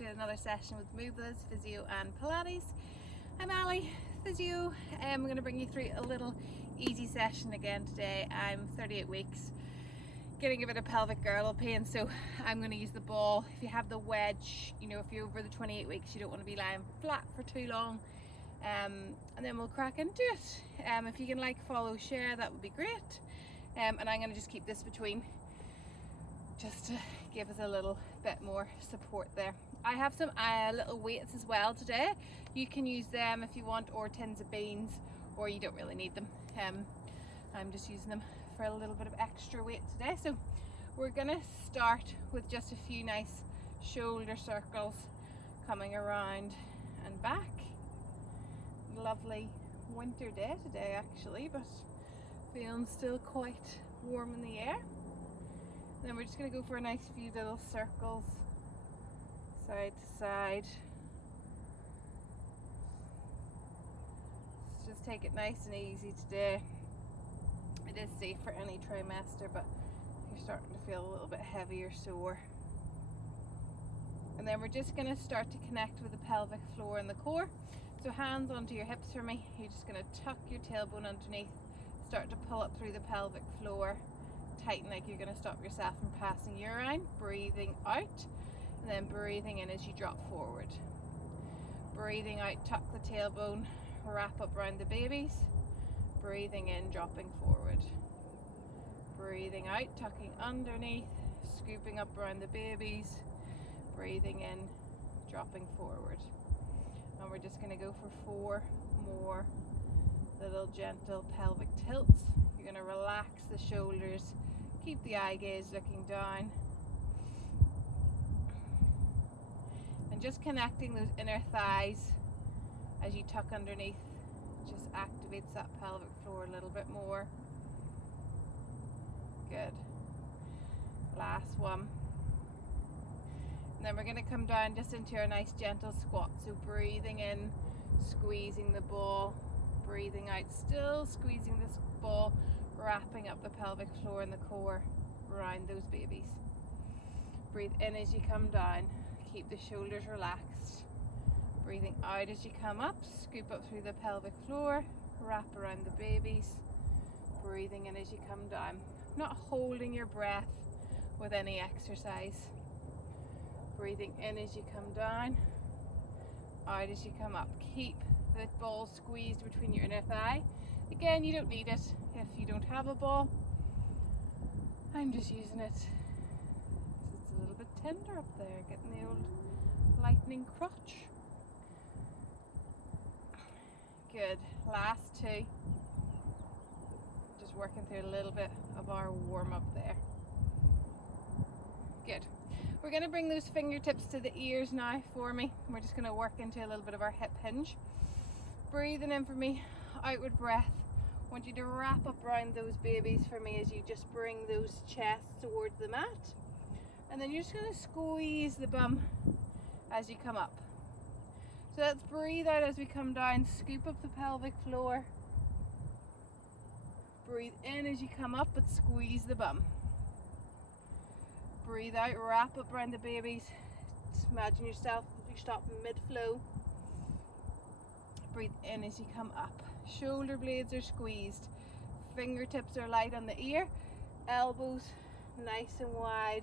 to another session with Moveless Physio and Pilates. I'm Ali, physio. I'm going to bring you through a little easy session again today. I'm 38 weeks, getting a bit of pelvic girdle pain, so I'm going to use the ball. If you have the wedge, you know, if you're over the 28 weeks, you don't want to be lying flat for too long. And then we'll crack into it. If you can like, follow, share, that would be great. And I'm going to just keep this between, just to give us a little bit more support there. I have some little weights as well today. You can use them if you want, or tins of beans, or you don't really need them. I'm just using them for a little bit of extra weight today. So we're gonna start with just a few nice shoulder circles coming around and back. Lovely winter day today actually, but feeling still quite warm in the air. Then we're just going to go for a nice few little circles, side to side. Let's just take it nice and easy today. It is safe for any trimester, but you're starting to feel a little bit heavy or sore. And then we're just going to start to connect with the pelvic floor and the core. So hands onto your hips for me. You're just going to tuck your tailbone underneath, start to pull up through the pelvic floor. Tighten like you're going to stop yourself from passing urine. Breathing out and then breathing in as you drop forward. Breathing out, tuck the tailbone, wrap up around the babies. Breathing in, dropping forward. Breathing out, tucking underneath, scooping up around the babies. Breathing in, dropping forward. And we're just going to go for 4 more little gentle pelvic tilts. You're going to relax the shoulders, keep the eye gaze looking down, and just connecting those inner thighs as you tuck underneath. Just activates that pelvic floor a little bit more. Good. Last one. And then we're going to come down just into our nice gentle squat. So breathing in, squeezing the ball, breathing out, still squeezing this ball, wrapping up the pelvic floor and the core around those babies. Breathe in as you come down, keep the shoulders relaxed. Breathing out as you come up, scoop up through the pelvic floor, wrap around the babies. Breathing in as you come down, not holding your breath with any exercise. Breathing in as you come down, out as you come up. Keep the ball squeezed between your inner thigh. Again, you don't need it if you don't have a ball. I'm just using it. It's a little bit tender up there, getting the old lightning crotch. Good. Last 2. Just working through a little bit of our warm up there. Good. We're going to bring those fingertips to the ears now for me. We're just going to work into a little bit of our hip hinge. Breathing in for me, outward breath. I want you to wrap up around those babies for me as you just bring those chests towards the mat. And then you're just going to squeeze the bum as you come up. So let's breathe out as we come down, scoop up the pelvic floor. Breathe in as you come up, but squeeze the bum. Breathe out, wrap up around the babies. Just imagine yourself, you stop mid-flow. Breathe in as you come up. Shoulder blades are squeezed. Fingertips are light on the ear. Elbows nice and wide.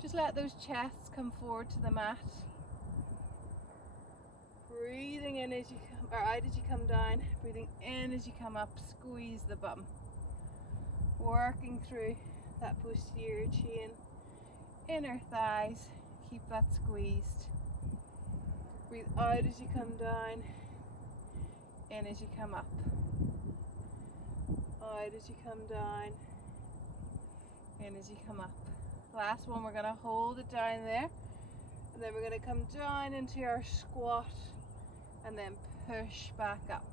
Just let those chests come forward to the mat. Breathing in as you come, or out as you come down. Breathing in as you come up. Squeeze the bum. Working through that posterior chain. Inner thighs, keep that squeezed. Breathe out as you come down, in as you come up. Out as you come down, in as you come up. Last one, we're going to hold it down there, and then we're going to come down into our squat, and then push back up.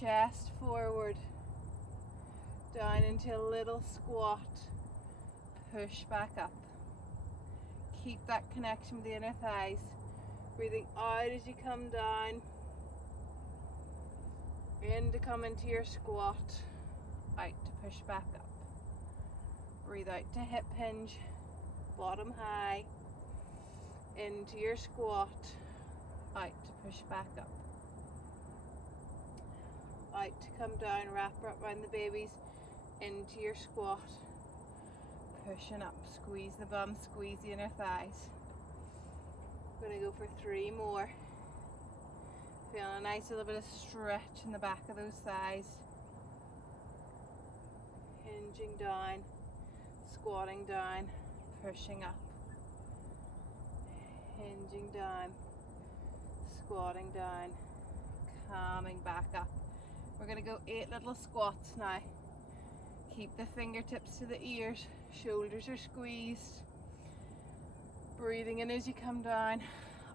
Chest forward, down into a little squat. Push back up. Keep that connection with the inner thighs. Breathing out as you come down. In to come into your squat. Out to push back up. Breathe out to hip hinge. Bottom high. into your squat, out to push back up, out to come down, wrap around the babies, into your squat, pushing up, squeeze the bum, squeeze the inner thighs. We're going to go for 3 more. Feeling a nice little bit of stretch in the back of those thighs. Hinging down, squatting down, pushing up. Hinging down, squatting down, coming back up. We're going to go 8 little squats now. Keep the fingertips to the ears, shoulders are squeezed. Breathing in as you come down,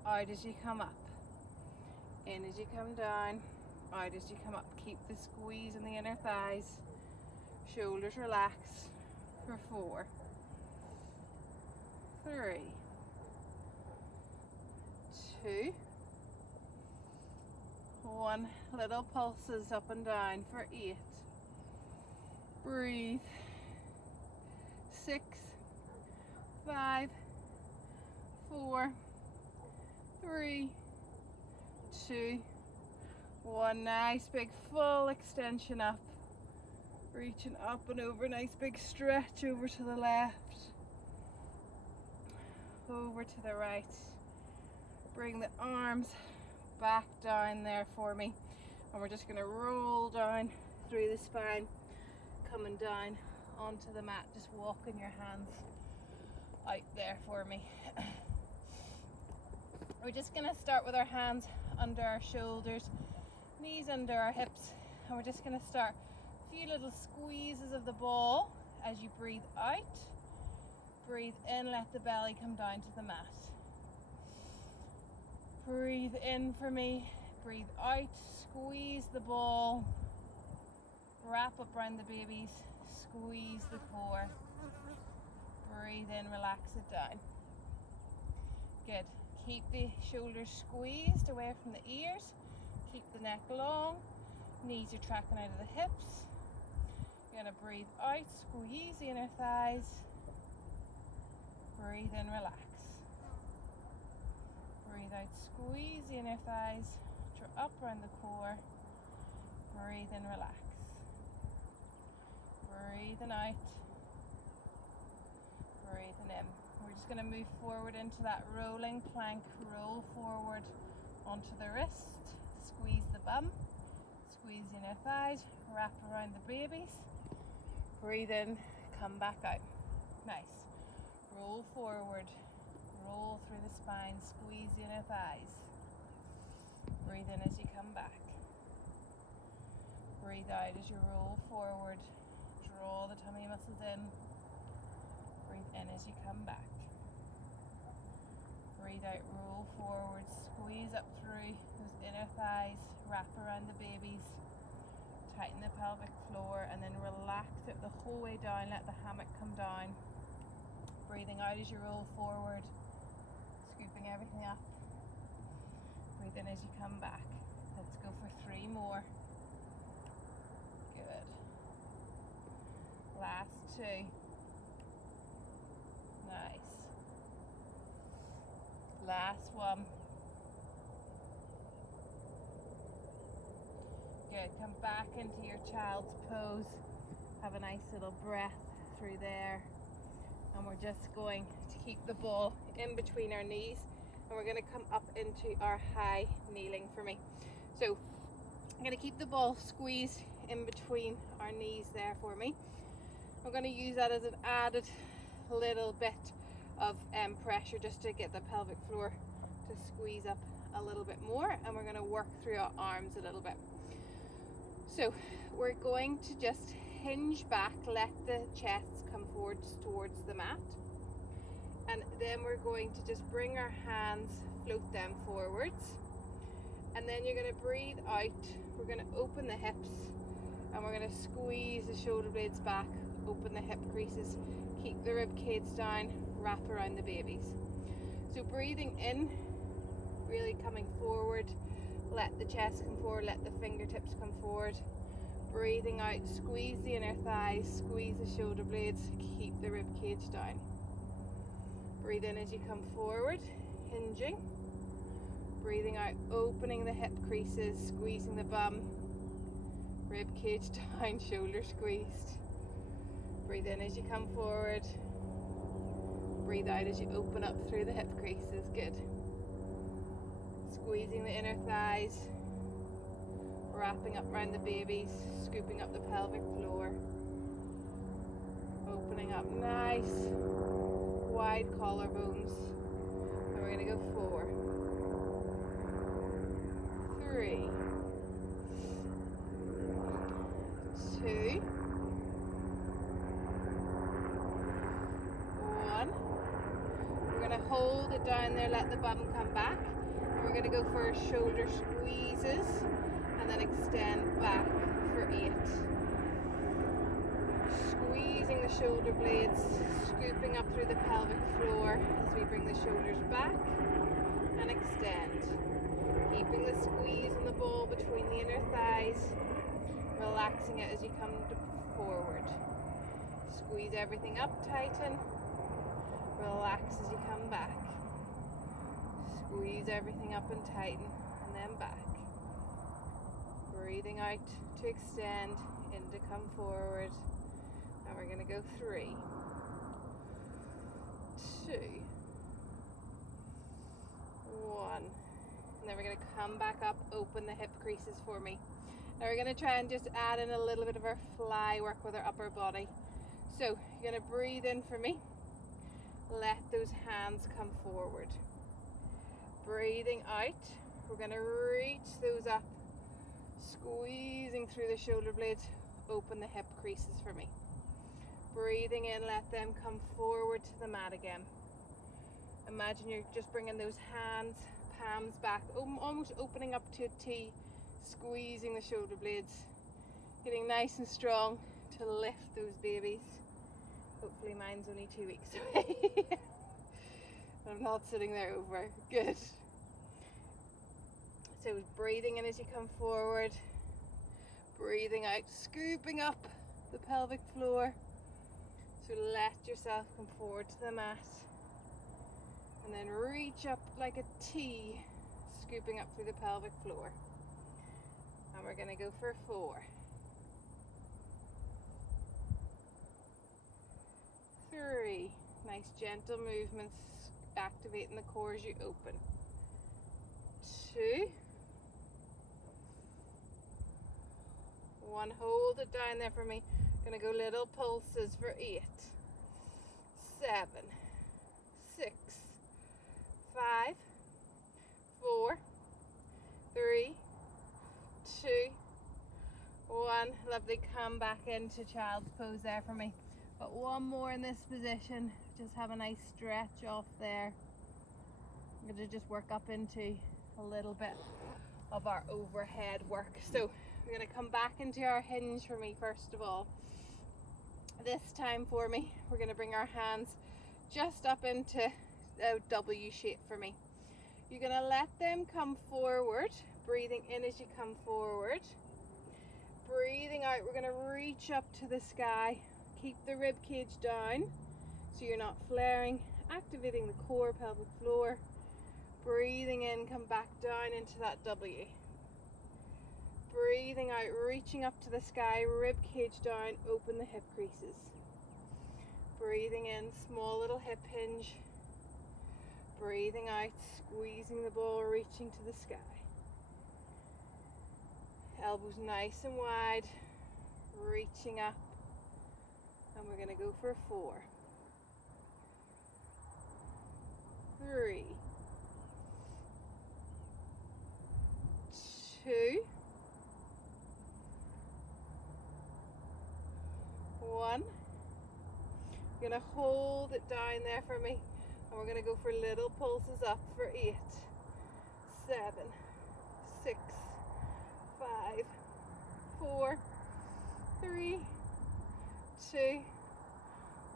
out as you come up. In as you come down, out as you come up. Keep the squeeze in the inner thighs. Shoulders relax for 4, 3, 2, 1. Little pulses up and down for 8. Breathe. 6, 5, 4, 3, 2, 1. Nice big full extension up. Reaching up and over. Nice big stretch over to the left. Over to the right. Bring the arms back down there for me. And we're just going to roll down through the spine. Coming down onto the mat. Just walking your hands out there for me. We're just going to start with our hands under our shoulders, knees under our hips, and we're just going to start a few little squeezes of the ball as you breathe out. Breathe in, let the belly come down to the mat. Breathe in for me, breathe out, squeeze the ball, wrap up around the babies, squeeze the core. Breathe in, relax it down. Good. Keep the shoulders squeezed away from the ears. Keep the neck long. Knees are tracking out of the hips. You're going to breathe out, squeeze the inner thighs. Breathe in, relax. Breathe out, squeeze the inner thighs. Draw up around the core. Breathe in, relax. Breathing out. Breathing in. We're just going to move forward into that rolling plank. Roll forward onto the wrist. Squeeze the bum. Squeeze the inner thighs. Wrap around the babies. Breathe in. Come back out. Nice. Roll forward. Roll through the spine. Squeeze the inner thighs. Breathe in as you come back. Breathe out as you roll forward. Draw the tummy muscles in. Breathe in as you come back. Breathe out, roll forward, squeeze up through those inner thighs, wrap around the babies, tighten the pelvic floor, and then relax it the whole way down, let the hammock come down. Breathing out as you roll forward, scooping everything up. Breathe in as you come back. Let's go for 3 more. Good. Last 2. Nice. Last one. Good. Come back into your child's pose. Have a nice little breath through there. And we're just going to keep the ball in between our knees. And we're going to come up into our high kneeling for me. So I'm going to keep the ball squeezed in between our knees there for me. I'm going to use that as an added little bit of pressure just to get the pelvic floor to squeeze up a little bit more, and we're going to work through our arms a little bit. So we're going to just hinge back, let the chest come forward towards the mat, and then we're going to just bring our hands, float them forwards, and then you're going to breathe out. We're going to open the hips, and we're going to squeeze the shoulder blades back, open the hip creases, keep the rib cage down, wrap around the babies. So breathing in, really coming forward, let the chest come forward, let the fingertips come forward. Breathing out, squeeze the inner thighs, squeeze the shoulder blades, keep the rib cage down. Breathe in as you come forward, hinging. Breathing out, opening the hip creases, squeezing the bum. Rib cage down, shoulder squeezed. Breathe in as you come forward. Breathe out as you open up through the hip creases. Good. Squeezing the inner thighs. Wrapping up around the babies, scooping up the pelvic floor. Opening up nice, wide collarbones. And we're going to go 4, 3, 2, 1. We're going to hold it down there, let the bum come back. And we're going to go for shoulder squeezes and then extend back for 8. Squeezing the shoulder blades, scooping up through the pelvic floor as we bring the shoulders back and extend. Keeping the squeeze on the ball between the inner thighs, relaxing it as you come forward. Squeeze everything up, tighten, relax as you come back. Squeeze everything up and tighten, and then back. Breathing out to extend, in to come forward. And we're going to go 3, 2, 1. And then we're going to come back up, open the hip creases for me. Now we're going to try and just add in a little bit of our fly work with our upper body. So you're going to breathe in for me. Let those hands come forward. Breathing out, we're going to reach those up, squeezing through the shoulder blades, open the hip creases for me. Breathing in, let them come forward to the mat again. Imagine you're just bringing those hands, palms back, almost opening up to a T, squeezing the shoulder blades, getting nice and strong to lift those babies. Hopefully mine's only 2 weeks away. I'm not sitting there over. Good. So breathing in as you come forward, breathing out, scooping up the pelvic floor. So let yourself come forward to the mat. And then reach up like a T, scooping up through the pelvic floor. And we're going to go for 4, 3. Nice gentle movements, activating the core as you open. 2, 1. Hold it down there for me. Gonna go little pulses for 8, 7, 6, 5, 4, 3, 2, 1. Lovely. Come back into child's pose there for me. But one more in this position. Just have a nice stretch off there. I'm going to just work up into a little bit of our overhead work. So we're going to come back into our hinge for me first of all. This time for me, we're going to bring our hands just up into a W shape for me. You're going to let them come forward, breathing in as you come forward. Breathing out, we're going to reach up to the sky. Keep the rib cage down so you're not flaring, activating the core, pelvic floor. Breathing in, come back down into that W. Breathing out, reaching up to the sky, rib cage down, open the hip creases. Breathing in, small little hip hinge. Breathing out, squeezing the ball, reaching to the sky. Elbows nice and wide, reaching up. And we're going to go for 4, 3, 2, 1. You're going to hold it down there for me. And we're going to go for little pulses up for 8, 7, 6, 5, 4, 3, 2,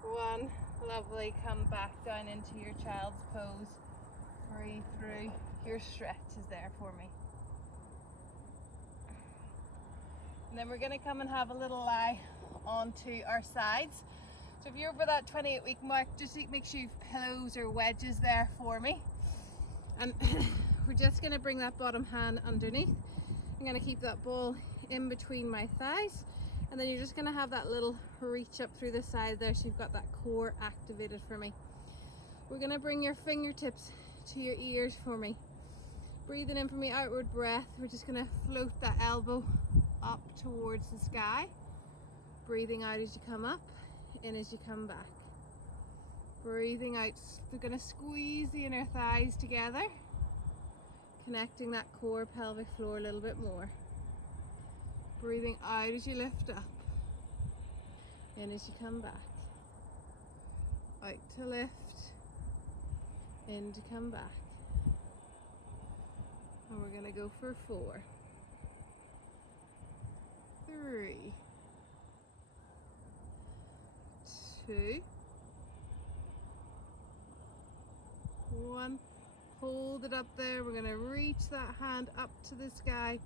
1. Lovely. Come back down into your child's pose. Breathe through your stretches there for me. And then we're going to come and have a little lie onto our sides. So if you're over that 28-week mark, just make sure you've pillows or wedges there for me. And we're just going to bring that bottom hand underneath. I'm going to keep that ball in between my thighs, and then you're just going to have that little reach up through the side there, so you've got that core activated for me. We're going to bring your fingertips to your ears for me. Breathing in for me, outward breath. We're just going to float that elbow up towards the sky. Breathing out as you come up, in as you come back. Breathing out, we're going to squeeze the inner thighs together, connecting that core pelvic floor a little bit more. Breathing out as you lift up, in as you come back. Out to lift, in to come back. And we're going to go for 4, 3, 2, 1. Hold it up there. We're going to reach that hand up to the sky,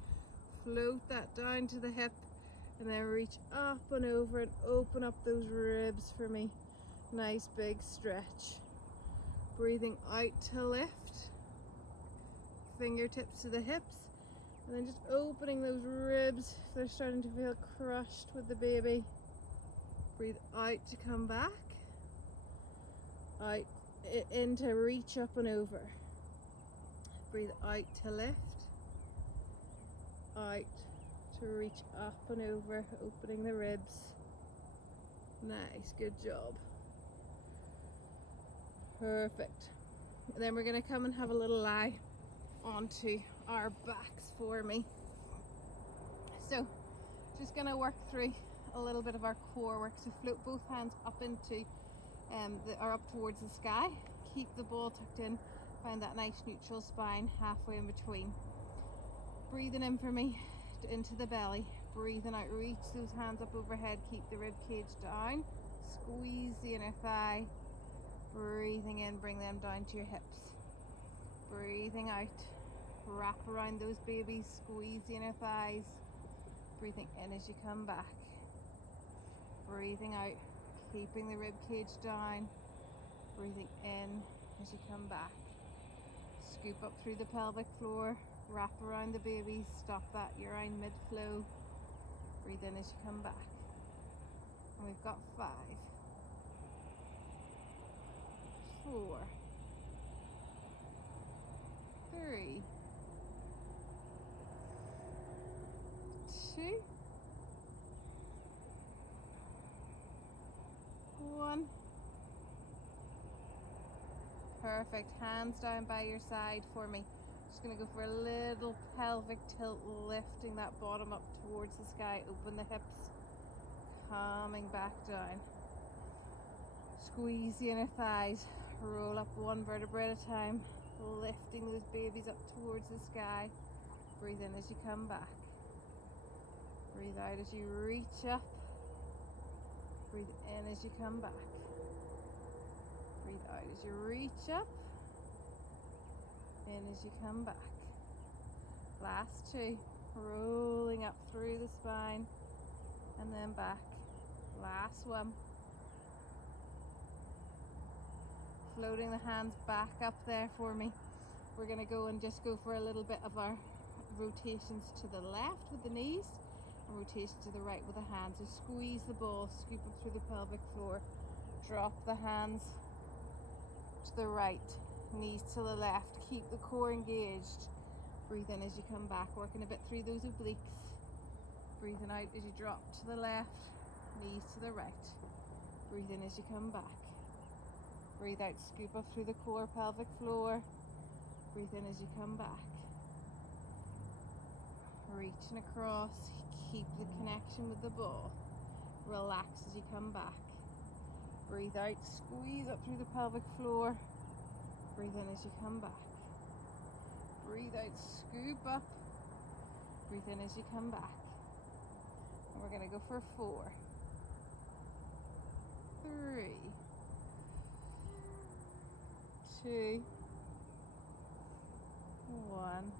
float that down to the hip, and then reach up and over and open up those ribs for me. Nice big stretch. Breathing out to lift, fingertips to the hips, and then just opening those ribs if they're starting to feel crushed with the baby. Breathe out to come back, out in to reach up and over. Breathe out to lift, out to reach up and over, opening the ribs. Nice, good job. Perfect. And then we're going to come and have a little lie onto our backs for me. So just going to work through a little bit of our core work. So float both hands up into or up towards the sky. Keep the ball tucked in. Find that nice neutral spine halfway in between. Breathing in for me into the belly. Breathing out, reach those hands up overhead. Keep the rib cage down. Squeeze the inner thigh. Breathing in, bring them down to your hips. Breathing out, wrap around those babies. Squeeze the inner thighs. Breathing in as you come back. Breathing out, keeping the rib cage down. Breathing in as you come back. Scoop up through the pelvic floor, wrap around the baby, stop that urine mid-flow. Breathe in as you come back. And we've got 5, 4, 3, 2, 1. Perfect. Hands down by your side for me. Just going to go for a little pelvic tilt, lifting that bottom up towards the sky. Open the hips, coming back down. Squeeze the inner thighs. Roll up one vertebrae at a time, lifting those babies up towards the sky. Breathe in as you come back. Breathe out as you reach up. Breathe in as you come back. Breathe out as you reach up. In as you come back. Last 2. Rolling up through the spine and then back. Last 1. Floating the hands back up there for me. We're going to go and just go for a little bit of our rotations to the left with the knees and rotation to the right with the hands. So squeeze the ball, scoop up through the pelvic floor. Drop the hands to the right, knees to the left. Keep the core engaged. Breathe in as you come back, working a bit through those obliques. Breathing out as you drop to the left, knees to the right. Breathe in as you come back. Breathe out, scoop up through the core pelvic floor. Breathe in as you come back. Reaching across, keep the connection with the ball. Relax as you come back. Breathe out, squeeze up through the pelvic floor. Breathe in as you come back. Breathe out, scoop up. Breathe in as you come back. And we're going to go for 4, 3, 2, 1.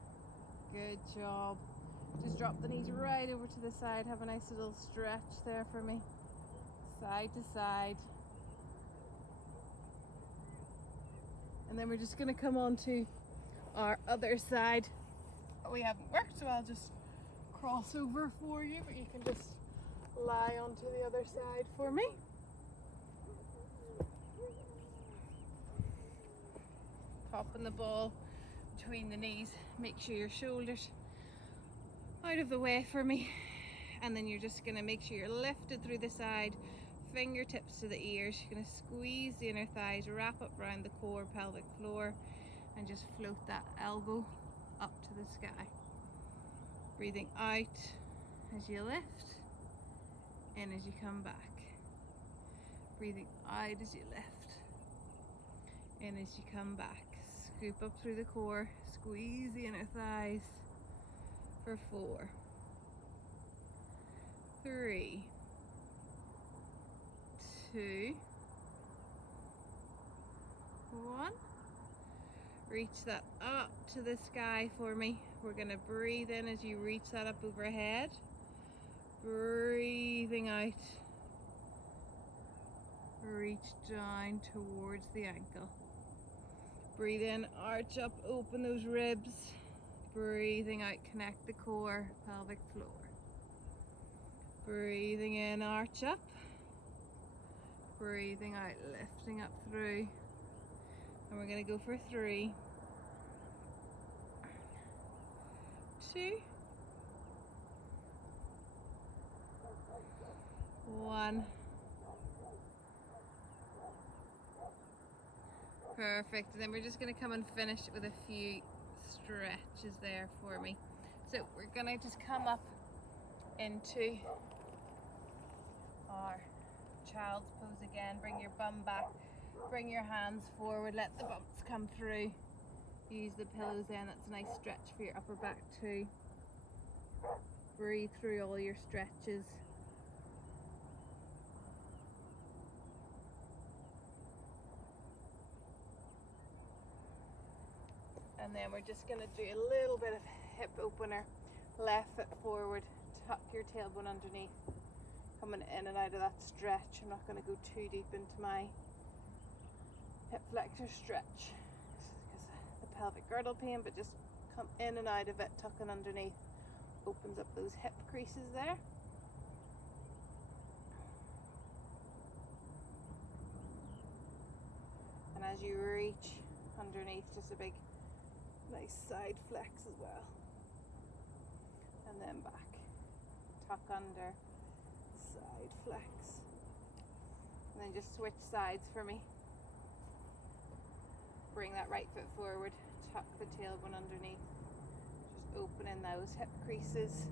Good job. Just drop the knees right over to the side. Have a nice little stretch there for me. Side to side. And then we're just going to come on to our other side. We haven't worked, so I'll just cross over for you, but you can just lie onto the other side for me. Popping the ball between the knees. Make sure your shoulders out of the way for me, and then you're just going to make sure you're lifted through the side, fingertips to the ears. You're going to squeeze the inner thighs, wrap up around the core, pelvic floor, and just float that elbow up to the sky. Breathing out as you lift, in as you come back. Breathing out as you lift, in as you come back. Scoop up through the core, squeeze the inner thighs for 4, 3, 2, 1. Reach that up to the sky for me. We're going to breathe in as you reach that up overhead. Breathing out. Reach down towards the ankle. Breathe in, arch up, open those ribs. Breathing out, connect the core, pelvic floor. Breathing in, arch up. Breathing out, lifting up through. And we're going to go for 3, 2, 1. Perfect. And then we're just going to come and finish with a few stretches there for me. So we're going to just come up into our child's pose again. Bring your bum back. Bring your hands forward, let the bumps come through. Use the pillows then, that's a nice stretch for your upper back too. Breathe through all your stretches. And then we're just going to do a little bit of hip opener. Left foot forward, tuck your tailbone underneath. Coming in and out of that stretch. I'm not going to go too deep into my hip flexor stretch because the pelvic girdle pain, but just come in and out of it, tucking underneath. Opens up those hip creases there. And as you reach underneath, just a big nice side flex as well. And then back. Tuck under, side flex. And then just switch sides for me. Bring that right foot forward, tuck the tailbone underneath, just opening those hip creases.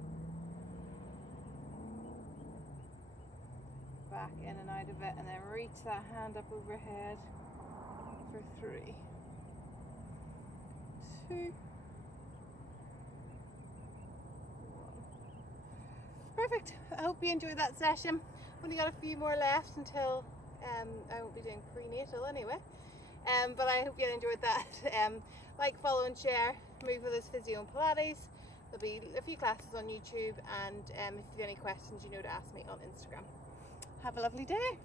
Back in and out of it, and then reach that hand up overhead for 3, 2, 1. Perfect. I hope you enjoyed that session. Only got a few more left until I won't be doing prenatal anyway. But I hope you enjoyed that. Like, follow and share Move With Us Physio and Pilates. There'll be a few classes on YouTube, and if you have any questions, you know to ask me on Instagram. Have a lovely day.